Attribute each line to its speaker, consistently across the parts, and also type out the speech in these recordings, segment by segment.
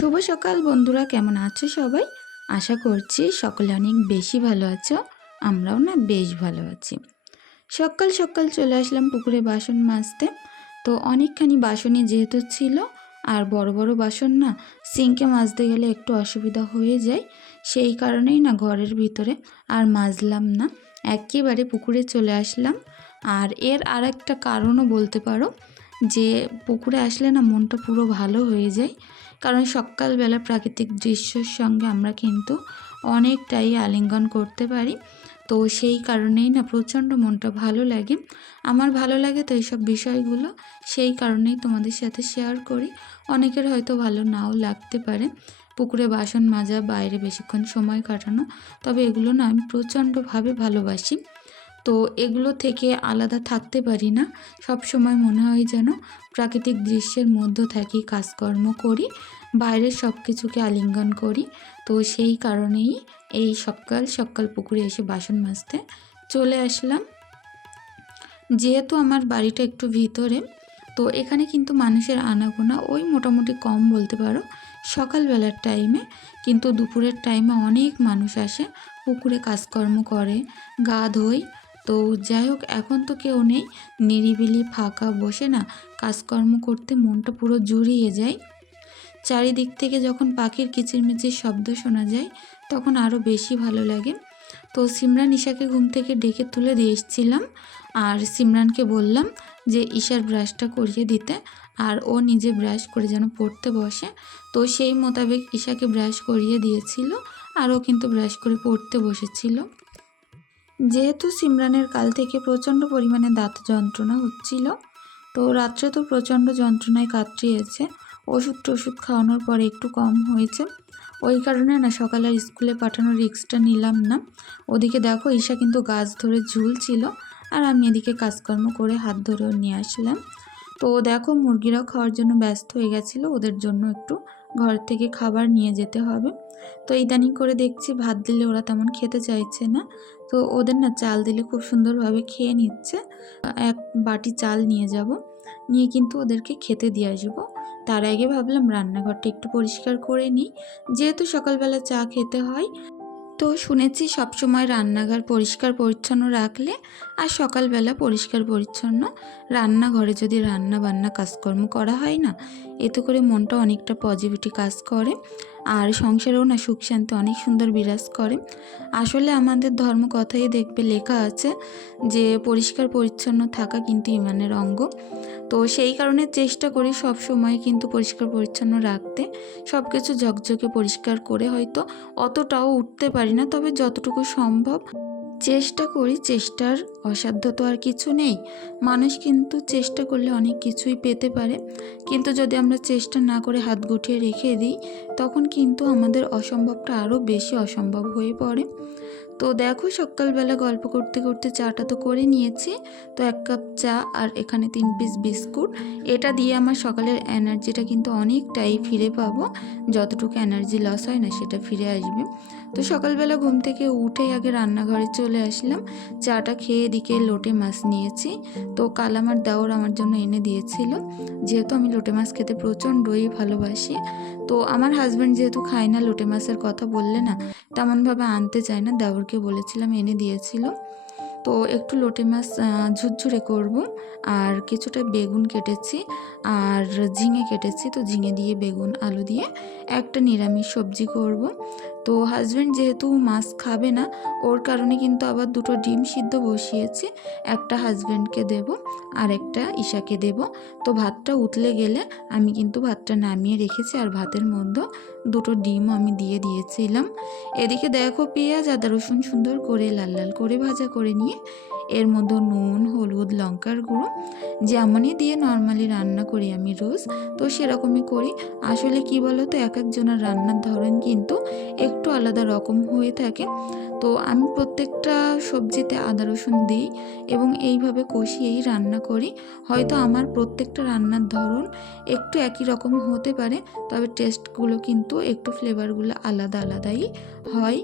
Speaker 1: শুভ সকাল বন্ধুরা, কেমন আছো সবাই? আশা করছি সকলে অনেক বেশি ভালো আছো, আমরাও না বেশ ভালো আছি। সকাল সকাল চলে আসলাম পুকুরে বাসন মাজতে। তো অনেকখানি বাসনই যেহেতু ছিল, আর বড় বড় বাসন না সিঙ্কে মাজতে গেলে একটু অসুবিধা হয়ে যায়, সেই কারণেই না ঘরের ভিতরে আর মাজলাম না। একেবারে পুকুরে চলে আসলাম। আর এর আর একটা কারণও বলতে পারো, যে পুকুরে আসলে না মনটা পুরো ভালো হয়ে যায়। কারণ সকালবেলা প্রাকৃতিক দৃশ্যর সঙ্গে আমরা কিন্তু অনেকটাই আলিঙ্গন করতে পারি। তো সেই কারণেই না প্রচণ্ড মনটা ভালো লাগে। আমার ভালো লাগে তো এইসব বিষয়গুলো। সেই কারণেই তোমাদের সাথে শেয়ার করি। অনেকের হয়তো ভালো নাও লাগতে পারে। পুকুরে বাসন মাজা বাইরে বেশিক্ষণ সময় কাটানো। তবে এগুলো না আমি প্রচণ্ডভাবে ভালোবাসি। তো এগুলো থেকে আলাদা থাকতে পারি না। সব সময় মনে হয় যেন প্রাকৃতিক দৃশ্যের মধ্যে থাকি কাজকর্ম করি, বাইরের সব কিছুকে আলিঙ্গন করি। তো সেই কারণেই এই সকাল সকাল পুকুরে এসে বাসন মাজতে চলে আসলাম। যেহেতু আমার বাড়িটা একটু ভিতরে, তো এখানে কিন্তু মানুষের আনাগোনা ওই মোটামুটি কম বলতে পারো। সকালবেলার টাইমে কিন্তু দুপুরের টাইমে অনেক মানুষ আসে, পুকুরে কাজকর্ম করে, গা ধোয়। তো যাই হোক, এখন তো কেউ নেই। নিরিবিলি ফাঁকা বসে না কাজকর্ম করতে মনটা পুরো জুড়িয়ে যায়। চারিদিক থেকে যখন পাখির কিচিরমিচির শব্দ শোনা যায়, তখন আরও বেশি ভালো লাগে। তো সিমরান ঈশাকে ঘুম থেকে ডেকে তুলে দিয়ে এসেছিলাম। আর সিমরানকে বললাম যে, ঈশার ব্রাশটা করিয়ে দিতে আর ও নিজে ব্রাশ করে যেন পড়তে বসে। তো সেই মোতাবেক ঈশাকে ব্রাশ করিয়ে দিয়েছিল আর ও কিন্তু ব্রাশ করে পড়তে বসেছিল। যেহেতু সিমরানের কাল থেকে প্রচণ্ড পরিমাণে দাঁত যন্ত্রণা হচ্ছিল, তো রাত্রে তো প্রচণ্ড যন্ত্রণায় কাটিয়েছে। ওষুধ টষুধ খাওয়ানোর পরে একটু কম হয়েছে। ওই কারণে না, সকালে স্কুলে পাঠানোর রিক্সটা নিলাম না। ওদিকে দেখো, ঈশা কিন্তু গাছ ধরে ঝুলছিল আর আমি এদিকে কাজকর্ম করে হাত ধরেও নিয়ে আসলাম। তো দেখো, মুরগিরাও খাওয়ার জন্য ব্যস্ত হয়ে গেছিল। ওদের জন্য একটু ঘর থেকে খাবার নিয়ে যেতে হবে। তো ইদানিং করে দেখছি ভাত দিলে ওরা তেমন খেতে চাইছে না। তো ওদের না চাল দিলে খুব সুন্দরভাবে খেয়ে নিচ্ছে। এক বাটি চাল নিয়ে যাব। নিয়ে কিন্তু ওদেরকে খেতে দিয়ে আসব। তার আগে ভাবলাম রান্নাঘরটা একটু পরিষ্কার করে নিই। যেহেতু সকালবেলা চা খেতে হয়, তো শুনেছি সবসময় রান্নাঘর পরিষ্কার পরিচ্ছন্ন রাখলে আর সকালবেলা পরিষ্কার পরিচ্ছন্ন রান্নাঘরে যদি রান্না বান্না কাজকর্ম করা হয় না, এতে করে মনটা অনেকটা পজিটিভিটি কাজ করে। আর সংসারেও না সুখ শান্তি অনেক সুন্দর বিরাজ করে। আসলে আমাদের ধর্ম কথাই দেখবে লেখা আছে যে, পরিষ্কার পরিচ্ছন্ন থাকা কিন্তু ইমানের অঙ্গ। তো সেই কারণে চেষ্টা করি সব সময় কিন্তু পরিষ্কার পরিচ্ছন্ন রাখতে। সব কিছু ঝকঝকে পরিষ্কার করে হয়তো অতটাও উঠতে পারি না, তবে যতটুকু সম্ভব চেষ্টা করি, চেষ্টার অসাধ্য তো আর কিছু নেই। মানুষ কিন্তু চেষ্টা করলে অনেক কিছুই পেতে পারে। কিন্তু যদি আমরা চেষ্টা না করে হাত গুটিয়ে রেখে দিই, তখন কিন্তু আমাদের অসম্ভবটা আরও বেশি অসম্ভব হয়ে পড়ে। তো দেখো, সকালবেলা গল্প করতে করতে চাটা তো করে নিয়েছি। তো এক কাপ চা আর এখানে তিন পিস বিস্কুট। এটা দিয়ে আমার সকালের এনার্জিটা কিন্তু অনেকটাই ফিরে পাবো। যতটুকু এনার্জি লস হয় না, সেটা ফিরে আসবে। তো সকালবেলা ঘুম থেকে উঠেই আগে রান্নাঘরে চলে আসলাম। চাটা খেয়ে এদিকে লোটে মাছ নিয়েছি। তো কাল আমার দাওর আমার জন্য এনে দিয়েছিল। যেহেতু আমি লোটে মাছ খেতে প্রচণ্ডই ভালোবাসি। তো আমার হাজব্যান্ড যেহেতু খায় না লোটে মাছের কথা বললে না, তেমনভাবে আনতে চায় না। দেওরকে বলেছিলাম এনে দিয়েছিল। তো একটু লোটে মাছ ঝুরঝুরে করব। আর কিছুটা বেগুন কেটেছি। আর ঝিঙে কেটেছি। তো ঝিঙে দিয়ে, বেগুন, আলু দিয়ে একটা নিরামিষ সবজি করব। তো হাজব্যান্ড যেহেতু মাছ খাবে না, ওর কারণে কিন্তু আবার দুটো ডিম সিদ্ধ বসিয়েছি, একটা হাজব্যান্ডকে দেব আর একটা ঈশাকে দেব। তো ভাতটা উতলে গেলে আমি কিন্তু ভাতটা নামিয়ে রেখেছি আর ভাতের মধ্যে দুটো ডিম আমি দিয়ে দিয়েছিলাম। এদিকে দেখো পেঁয়াজ, আদা, রসুন সুন্দর করে লাল লাল করে ভাজা করে নিয়ে এর মধ্যে নুন, হলুদ, লঙ্কার গুঁড়ো যেমনই দিয়ে নর্মালি রান্না করি আমি রোজ, তো সেরকমই করি। আসলে কি বলো তো এক একজনের রান্নার ধরন কিন্তু একটু আলাদা রকম হয়ে থাকে। তো আমি প্রত্যেকটা সবজিতে আদা, রসুন দিই এবং এইভাবে কষিয়েই রান্না করি। হয়তো আমার প্রত্যেকটা রান্নার ধরন একটু একই রকম হতে পারে, তবে টেস্টগুলো কিন্তু, একটু ফ্লেভারগুলো আলাদা আলাদাই হয়।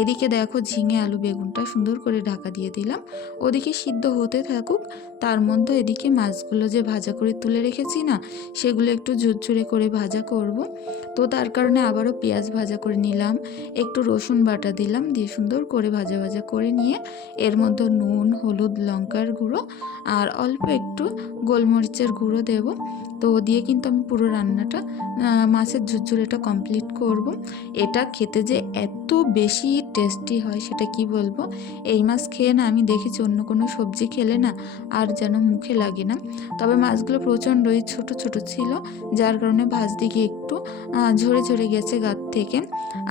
Speaker 1: এদিকে দেখো ঝিঙে আলু বেগুনটা সুন্দর করে ঢাকা দিয়ে দিলাম। ওদিকে সিদ্ধ হতে থাকুক, তার মধ্যে এদিকে মাছগুলো যে ভাজা করে তুলে রেখেছি না, সেগুলো একটু ঝুরঝুরে করে ভাজা করব। তো তার কারণে আবারও পেঁয়াজ ভাজা করে নিলাম, একটু রসুন বাটা দিলাম দিয়ে সুন্দর করে ভাজা ভাজা করে নিয়ে এর মধ্যে নুন, হলুদ, লঙ্কার গুঁড়ো আর অল্প একটু গোলমরিচের গুঁড়ো দেব। তো দিয়ে কিন্তু আমি পুরো রান্নাটা মাছের ঝুরঝুরেটা কমপ্লিট করব। এটা খেতে যে এত বেশি টেস্টি হয়, সেটা কি বলব? এই মাছ খেয়ে না আমি দেখেছি অন্য কোনো সবজি খেলে না আর যেন মুখে লাগে না। তবে মাছগুলো প্রচণ্ডই ছোট ছোট ছিল, যার কারণে ভাজ দিকে একটু ঝরে ঝরে গেছে গাত থেকে।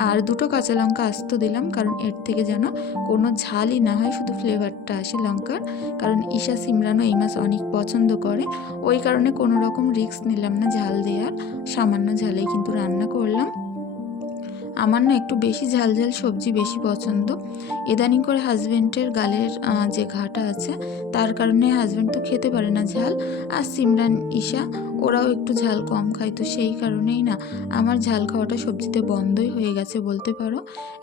Speaker 1: আর দুটো কাঁচা লঙ্কা আস্ত দিলাম, কারণ এর থেকে যেন কোনো ঝালই না হয়, শুধু ফ্লেভারটা আসে লঙ্কার। কারণ ঈশা সিমরানও এই মাছ অনেক পছন্দ করে। ওই কারণে কোনো রকম রিস্ক নিলাম না ঝাল দেওয়ার সামান্য ঝালেই কিন্তু রান্না করলাম। আমার না একটু বেশি ঝাল ঝাল সবজি বেশি পছন্দ। ইদানিং করে হাজব্যান্ডের গালের যে ঘাটা আছে, তার কারণে হাজব্যান্ড তো খেতে পারে না ঝাল। আর সিমরান, ঈশা, ওরাও একটু ঝাল কম খায়, তো সেই কারণেই না আমার ঝাল খাওয়াটা সবজিতে বন্ধই হয়ে গেছে বলতে পারো।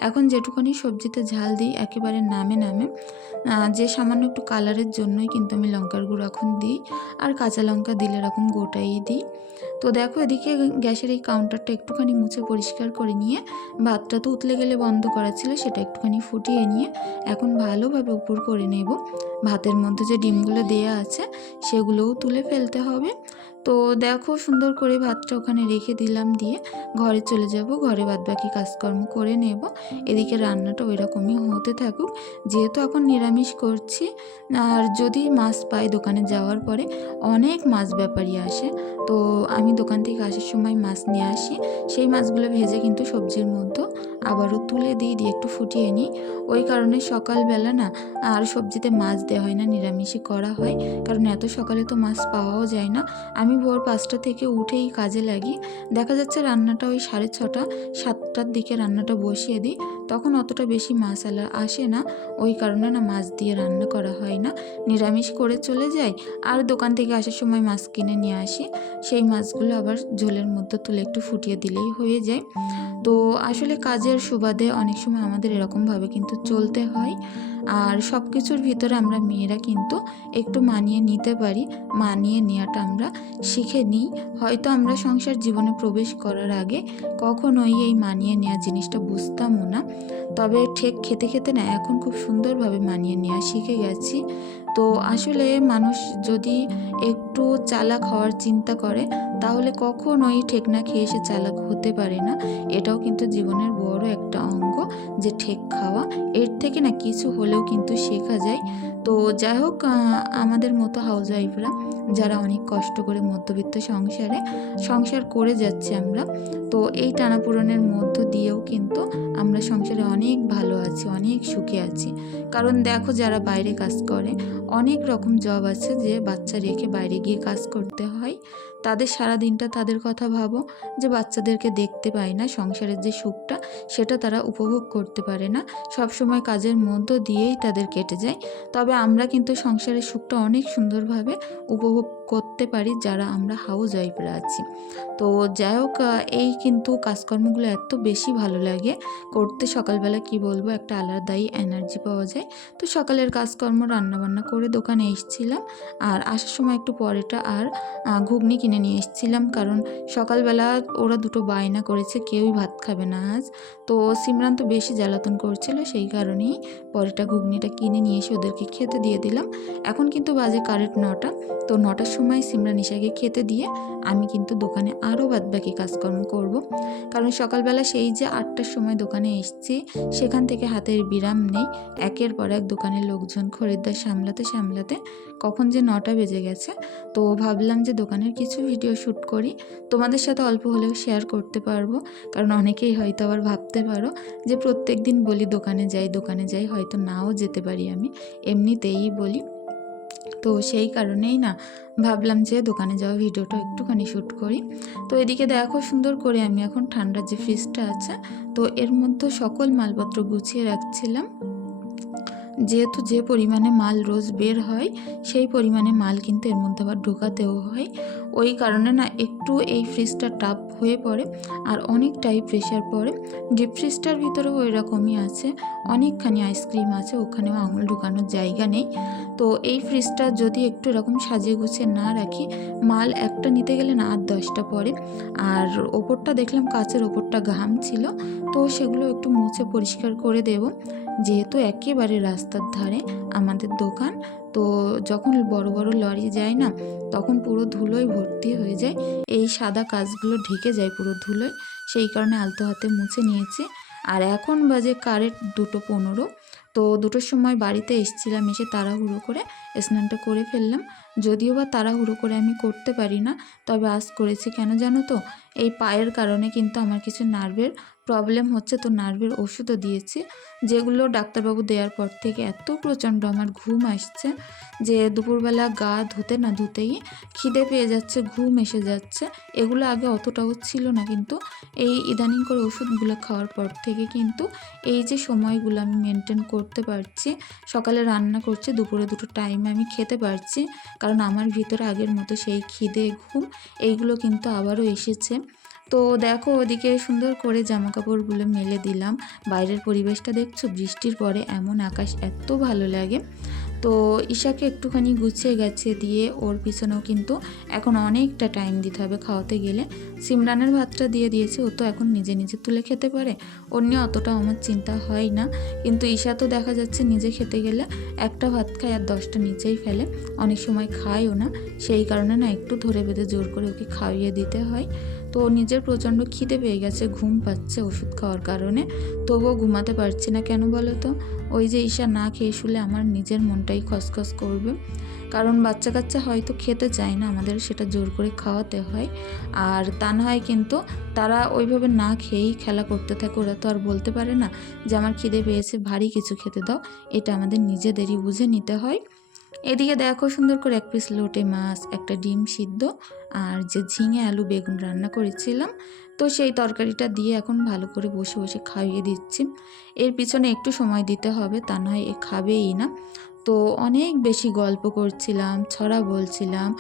Speaker 1: এখন যেটুকুনি সবজিতে ঝাল দিই, একেবারে নামে নামে। যে সামান্য একটু কালারের জন্যই কিন্তু আমি লঙ্কার গুঁড়ো এখন দিই, আর কাঁচা লঙ্কা দিলে এরকম গোটাই দিই। তো দেখো এদিকে গ্যাসের এই কাউন্টারটা একটুখানি মুছে পরিষ্কার করে নিয়ে, ভাতটা তো উতলে গেলে বন্ধ করা ছিল, সেটা একটুখানি ফুটিয়ে নিয়ে এখন ভালোভাবে উপর করে নেব। ভাতের মধ্যে যে ডিমগুলো দেয়া আছে, সেগুলোও তুলে ফেলতে হবে। তো দেখো সুন্দর করে ভাতটা ওখানে রেখে দিলাম দিয়ে ঘরে চলে যাব, ঘরে বাদবাকি কাজকর্ম করে নেব। এদিকে রান্নাটা ওই রকমই হতে থাকুক। যেহেতু এখন নিরামিষ করছি, আর যদি মাছ পাই দোকানে যাওয়ার পরে অনেক মাছ ব্যাপারী আসে, তো আমি দোকান থেকে আসার সময় মাছ নিয়ে আসি। সেই মাছগুলো ভেজে কিন্তু সবজির মধ্যে আবারও তুলে দিই, দিয়ে একটু ফুটিয়ে নিই। ওই কারণে সকালবেলা না আর সবজিতে মাছ দেওয়া হয় না, নিরামিষই করা হয়। কারণ এত সকালে তো মাছ পাওয়াও যায় না। আমি ভোর পাঁচটা থেকে উঠেই কাজে লাগি। দেখা যাচ্ছে রান্নাটা ওই সাড়ে ছটা, সাতটার দিকে রান্নাটা বসিয়ে দিই। তখন অতটা বেশি মশালা আসে না। ওই কারণে না মাছ দিয়ে রান্না করা হয় না। নিরামিষ করে চলে যাই আর দোকান থেকে আসার সময় মাছ কিনে নিয়ে আসি। সেই মাছগুলো আবার ঝোলের মধ্যে তুলে একটু ফুটিয়ে দিলেই হয়ে যায়। তো আসলে কাজের সুবাদে অনেক সময় আমাদের এরকমভাবে কিন্তু চলতে হয়। আর সব কিছুর ভিতরে আমরা মেয়েরা কিন্তু একটু মানিয়ে নিতে পারি, মানিয়ে নেওয়াটা আমরা শিখে নিই। হয়তো আমরা সংসার জীবনে প্রবেশ করার আগে কখনোই এই মানিয়ে নেওয়া জিনিসটা বুঝতামও না। তবে ঠিক খেতে খেতে না, এখন খুব সুন্দরভাবে মানিয়ে নেওয়া শিখে গেছি। তো আসলে মানুষ যদি একটু চালাক হওয়ার চিন্তা করে, তাহলে কখনোই ঠেক না খেয়ে এসে চালাক হতে পারে না। এটাও কিন্তু জীবনের বড় একটা অঙ্গ যে ঠেক খাওয়া, এর থেকে না কিছু হলেও কিন্তু শেখা যায়। তো যাই হোক আমাদের মতো হাউস ওয়াইফরা যারা অনেক কষ্ট করে মধ্যবিত্ত সংসারে সংসার করে যাচ্ছি আমরা, তো এই টানাপোড়েনের মধ্য দিয়েও কিন্তু আমরা সংসারে অনেক ভালো আছি, অনেক সুখে আছি। কারণ দেখো যারা বাইরে কাজ করে, অনেক রকম জব আছে যে বাচ্চা রেখে বাইরে গিয়ে কাজ করতে হয়। তাদের সারা দিনটা তাদের কথা ভাবো যে বাচ্চাদেরকে দেখতে পায় না, সংসারের যে সুখটা সেটা তারা উপভোগ করতে পারে না। সব সময় কাজের মধ্য দিয়েই তাদের কেটে যায়। তবে আমরা কিন্তু সংসারের সুখটা অনেক সুন্দরভাবে উপভোগ করতে পারি যারা আমরা হাউস ওয়াইফরা আছি। তো যাই হোক এই কিন্তু কাজকর্মগুলো এত বেশি ভালো লাগে। করতে সকালবেলা কি বলব, একটা আলাদাই এনার্জি পাওয়া যায়। তো সকালের কাজকর্ম, রান্নাবান্না করে দোকানে এসেছিলাম। আর আসার সময় একটু পরেটা আর ঘুগনি কিনে নিয়ে এসেছিলাম, কারণ সকালবেলা ওরা দুটো বায়না করেছে, কেউই ভাত খাবে না আজ। তো সিমরান তো বেশি জ্বালাতন করছিল, সেই কারণেই পরেটা ঘুগনিটা কিনে নিয়ে এসে ওদেরকে খেতে দিয়ে দিলাম। এখন কিন্তু বাজে কারেক্ট নটা, তো নটার সময় সিমরান ইশাকে খেতে দিয়ে আমি কিন্তু দোকানে আরও বাদবাকি কাজকর্ম করব। কারণ সকালবেলা সেই যে আটটার সময় দোকানে এসেছি, সেখান থেকে হাতের বিরাম নেই। একের পর এক দোকানের লোকজন খরিদ্দার সামলাতে সামলাতে কখন যে নটা বেজে গেছে, তো ভাবলাম যে দোকানের কিছু ভিডিও শ্যুট করি। তোমাদের সাথে অল্প হলেও শেয়ার করতে পারব। কারণ অনেকেই হয়তো আবার ভাবতে পারো যে প্রত্যেক দিন বলি দোকানে যাই দোকানে যাই, হয়তো নাও যেতে পারি আমি। এমনিতেই বলি। তো সেই কারণেই না, ভাবলাম যে দোকানে যাওয়া ভিডিওটা একটুখানি শ্যুট করি। তো এদিকে দেখো সুন্দর করে আমি এখন ঠান্ডার যে ফ্রিজটা আছে, তো এর মধ্যে সকল মালপত্র গুছিয়ে রাখছিলাম। যেহেতু যে পরিমাণে মাল রোজ বের হয়, সেই পরিমাণে মাল কিন্তু এর মধ্যে আবার ঢোকাতেও হয়। ওই কারণে না একটু এই ফ্রিজটা টাপ হয়ে পড়ে আর অনেকটাই প্রেশার পড়ে। ডিপ ফ্রিজটার ভিতরেও ওই রকমই আছে, অনেকখানি আইসক্রিম আছে, ওখানেও আঙুল ঢুকানোর জায়গা নেই। তো এই ফ্রিজটা যদি একটু এরকম সাজিয়ে গুছিয়ে না রাখি, মাল একটা নিতে গেলে না আর দশটা পড়ে। আর ওপরটা দেখলাম কাচের ওপরটা ঘাম ছিল, তো সেগুলো একটু মুছে পরিষ্কার করে দেব। যেহেতু একেবারে রাস্তার ধারে আমাদের দোকান, তো যখন বড় বড় লরি যায় না, তখন পুরো ধুলোয় ভর্তি হয়ে যায়। এই সাদা কাজগুলো ঢেকে যায় পুরো ধুলোয়। সেই কারণে আলতো হাতে মুছে নিয়েছি। আর এখন বাজে কারেন্ট দুটো পনেরো। তো দুটোর সময় বাড়িতে এসেছিলাম, এসে তাড়াহুড়ো করে স্নানটা করে ফেললাম। যদিও বা তাড়াহুড়ো করে আমি করতে পারি না, তবে আজ করেছি। কেন জানো তো? এই পায়ের কারণে কিন্তু আমার কিছু নার্ভের প্রবলেম হচ্ছে, তো নার্ভের ওষুধও দিয়েছি। যেগুলো ডাক্তারবাবু দেওয়ার পর থেকে এত প্রচণ্ড আমার ঘুম আসছে যে দুপুরবেলা গা ধুতে না ধুতেই খিদে পেয়ে যাচ্ছে, ঘুম এসে যাচ্ছে। এগুলো আগে অতটাও ছিল না কিন্তু এই ইদানিং করে ওষুধগুলো খাওয়ার পর থেকে কিন্তু এই যে সময়গুলো আমি মেনটেন করতে পারছি, সকালে রান্না করছি, দুপুরে দুটো টাইমে আমি খেতে পারছি, কারণ আমার ভিতরে আগের মতো সেই খিদে, ঘুম, এইগুলো কিন্তু আবারও এসেছে। তো দেখো ওদিকে সুন্দর করে জামা কাপড়গুলো মেলে দিলাম। বাইরের পরিবেশটা দেখছ? বৃষ্টির পরে এমন আকাশ এত ভালো লাগে। তো ঈশাকে একটুখানি গুছিয়ে গেছে দিয়ে ওর পিছনেও কিন্তু এখন অনেকটা টাইম দিতে হবে খাওয়াতে গেলে। সিমরানের ভাতটা দিয়ে দিয়েছি, ও তো এখন নিজে নিজে তুলে খেতে পারে। ওর নিয়ে অতটা আমার চিন্তা হয় না। কিন্তু ঈশা তো দেখা যাচ্ছে নিজে খেতে গেলে একটা ভাত খায় আর দশটা নিচেই ফেলে। অনেক সময় খায়ও না। সেই কারণে না একটু ধরে বেঁধে জোর করে ওকে খাইয়ে দিতে হয়। তো নিজের প্রচণ্ড খিদে পেয়ে গেছে, ঘুম পাচ্ছে ওষুধ খাওয়ার কারণে। তবুও ঘুমাতে পারছি না কেন বলো তো? ওই যে ঈশা না খেয়ে শুলে আমার নিজের মনটাই খসখস করবে। কারণ বাচ্চা কাচ্চা হয়তো খেতে চায় না, আমাদের সেটা জোর করে খাওয়াতে হয়। আর তা না হয় কিন্তু তারা ওইভাবে না খেয়েই খেলা করতে থাকে, ওরা তো আর বলতে পারে না যে, আমার খিদে পেয়েছে, ভারী কিছু খেতে দাও। এটা আমাদের নিজেদেরই বুঝে নিতে হয়। এদিকে দেখো সুন্দর করে এক পিস লোটে মাছ, একটা ডিম সিদ্ধ আর যে ঝিঙে আলু বেগুন রান্না করেছিলাম, তো সেই তরকারিটা দিয়ে এখন ভালো করে বসে বসে খাইয়ে দিচ্ছি। এর পিছনে একটু সময় দিতে হবে, তা নয় এ খাবেই না। তো অনেক বেশি গল্প করছিলাম, ছড়া বলছিলাম।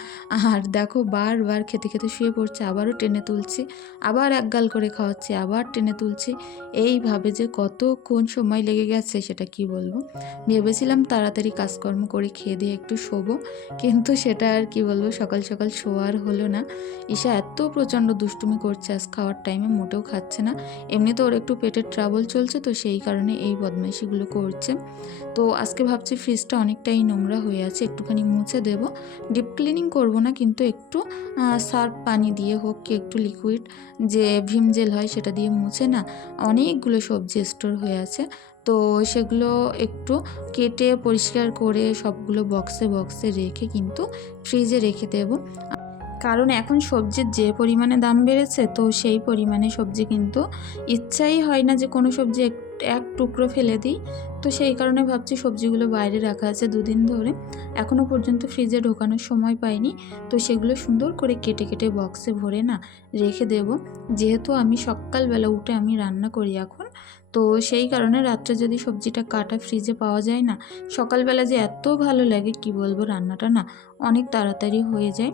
Speaker 1: আর দেখো বারবার খেতে খেতে শুয়ে পড়ছে, আবারও টেনে তুলছি, আবার এক গাল করে খাওয়াচ্ছি, আবার টেনে তুলছি। এইভাবে যে কতক্ষণ সময় লেগে গেছে সেটা কি বলব? ভেবেছিলাম তাড়াতাড়ি কাজকর্ম করে খেয়ে দিয়ে একটু শোবো, কিন্তু সেটা আর কি বলব, সকাল সকাল শোয়ার হলো না। ঈশা এত প্রচণ্ড দুষ্টুমি করছে, আজ খাওয়ার টাইমে মোটেও খাচ্ছে না। এমনিতে ওর একটু পেটের ট্রাবল চলছে, তো সেই কারণে এই বদমাইশিগুলো করছে। তো আজকে ভাবছি ফ্রিজটা অনেকটাই নোংরা হয়ে আছে, একটুখানি মুছে দেব। ডিপ ক্লিনিং করব না, কিন্তু একটু সার্ফ পানি দিয়ে হোক কি একটু লিকুইড যে ভিম জেল হয় সেটা দিয়ে মুছে না, অনেকগুলো সবজি স্টোর হয়ে আছে। তো সেগুলো একটু কেটে পরিষ্কার করে সবগুলো বক্সে বক্সে রেখে কিন্তু ফ্রিজে রেখে দেব। কারণ এখন সবজির যে পরিমাণে দাম বেড়েছে, তো সেই পরিমাণে সবজি কিন্তু ইচ্ছাই হয় না যে কোনো সবজি এক এক টুকরো ফেলে দিই। তো সেই কারণে ভাবছি সবজিগুলো বাইরে রাখা আছে দুদিন ধরে। এখনও পর্যন্ত ফ্রিজে ঢোকানোর সময় পাইনি। তো সেগুলো সুন্দর করে কেটে কেটে বক্সে ভরে না, রেখে দেব। যেহেতু আমি সকালবেলা উঠে আমি রান্না করি এখন, তো সেই কারণে রাত্রে যদি সবজিটা কাটা ফ্রিজে পাওয়া যায় না, সকালবেলা যে এত ভালো লাগে, কি বলব রান্নাটা না, অনেক তাড়াতাড়ি হয়ে যায়।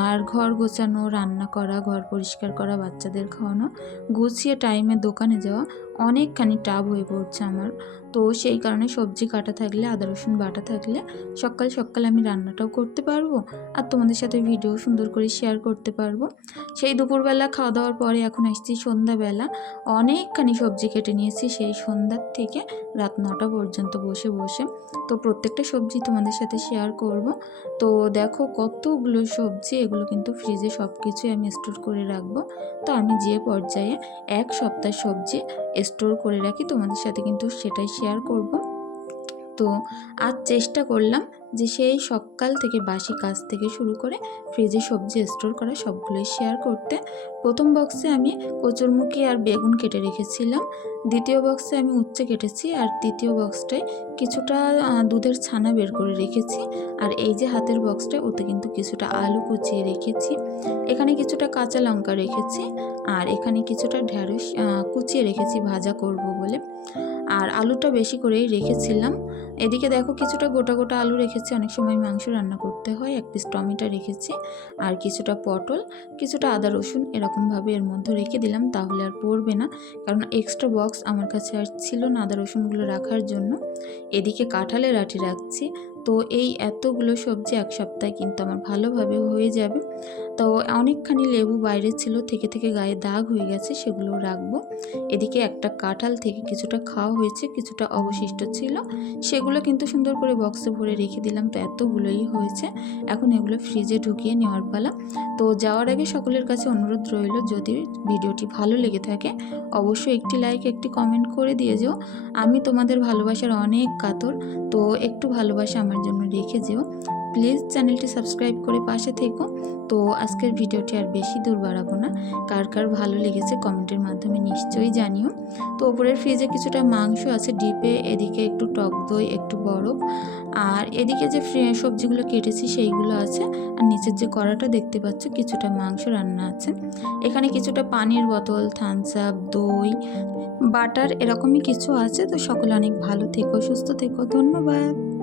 Speaker 1: আর ঘর গোছানো, রান্না করা, ঘর পরিষ্কার করা, বাচ্চাদের খাওয়ানো, গুছিয়ে টাইমে দোকানে যাওয়া অনেকখানি টাব হয়ে পড়ছে আমার। তো সেই কারণে সবজি কাটা থাকলে, আদা, রসুন বাটা থাকলে সকাল সকাল আমি রান্নাটাও করতে পারব আর তোমাদের সাথে ভিডিও সুন্দর করে শেয়ার করতে পারব। সেই দুপুরবেলা খাওয়া দাওয়ার পরে এখন আসছি সন্ধ্যাবেলা। অনেকখানি সবজি কেটে নিয়েছি সেই সন্ধ্যার থেকে রাত নটা পর্যন্ত বসে বসে। তো প্রত্যেকটা সবজি তোমাদের সাথে শেয়ার করব। তো দেখো কতগুলো সবজি, এগুলো কিন্তু ফ্রিজে সব কিছুই আমি স্টোর করে রাখব। তো আমি যে পর্যায়ে এক সপ্তাহ সবজি স্টোর করে রাখি তোমাদের সাথে কিন্তু সেটাই শেয়ার করব। তো আজ চেষ্টা করলাম যে সেই সকাল থেকে বাসি কাজ থেকে শুরু করে ফ্রিজে সবজি স্টোর করা সবগুলোই শেয়ার করতে। প্রথম বক্সে আমি কচুরমুখী আর বেগুন কেটে রেখেছিলাম। দ্বিতীয় বক্সে আমি উচ্ছে কেটেছি আর তৃতীয় বক্সটায় কিছুটা দুধের ছানা বের করে রেখেছি। আর এই যে হাতের বক্সটা ওতে কিন্তু কিছুটা আলু কুচিয়ে রেখেছি। এখানে কিছুটা কাঁচা লঙ্কা রেখেছি আর এখানে কিছুটা ঢ্যাঁড়স কুচিয়ে রেখেছি, ভাজা করব বলে। আর আলুটা বেশি করেই রেখেছিলাম। এদিকে দেখো কিছুটা গোটা গোটা আলু রেখেছি। অনেক সময় মাংস রান্না করতে হয়। এক পিস টমেটো রেখেছি আর কিছুটা পটল, কিছুটা আদা রসুন এরকমভাবে এর মধ্যে রেখে দিলাম। তাহলে আর পড়বে না। কারণ এক্সট্রা বক্স আমার কাছে আর ছিল না আদা রসুনগুলো রাখার জন্য। এদিকে কাঁঠালের আটি রাখছি। তো এই এতগুলো সবজি এক সপ্তাহে কিন্তু আমার ভালোভাবে হয়ে যাবে। তো অনেকখানি লেবু বাইরে ছিল, থেকে থেকে গায়ে দাগ হয়ে গেছে সেগুলো রাখব। এদিকে একটা কাঁঠাল থেকে কিছুটা খাওয়া হয়েছে, কিছুটা অবশিষ্ট ছিল। সেগুলো কিন্তু সুন্দর করে বক্সে ভরে রেখে দিলাম তো এতগুলোই হয়েছে। এখন এগুলো ফ্রিজে ঢুকিয়ে নেওয়ার পালা। তো যাওয়ার আগে সকলের কাছে অনুরোধ রইল, যদি ভিডিওটি ভালো লেগে থাকে, অবশ্যই একটি লাইক একটি কমেন্ট করে দিয়ে যেও। আমি তোমাদের ভালোবাসার অনেক কাতর, তো একটু ভালোবাসা আমার জন্য রেখে যেও। প্লিজ চ্যানেলটি সাবস্ক্রাইব করে পাশে থেকো। তো আজকের ভিডিওটি আর বেশি দূর বাড়াবো না। কার কার ভালো লেগেছে কমেন্টের মাধ্যমে নিশ্চয়ই জানিও। তো ওপরের ফ্রিজে কিছুটা মাংস আছে ডিপে, এদিকে একটু টক দই, একটু বরফ। আর এদিকে যে সবজিগুলো কেটেছি সেইগুলো আছে। আর নিচের যে কড়াটা দেখতে পাচ্ছ, কিছুটা মাংস রান্না আছে। এখানে কিছুটা পানির বোতল থামস আপ দই, বাটার এরকমই কিছু আছে। তো সকলে অনেক ভালো থেকো, সুস্থ থেকো। ধন্যবাদ।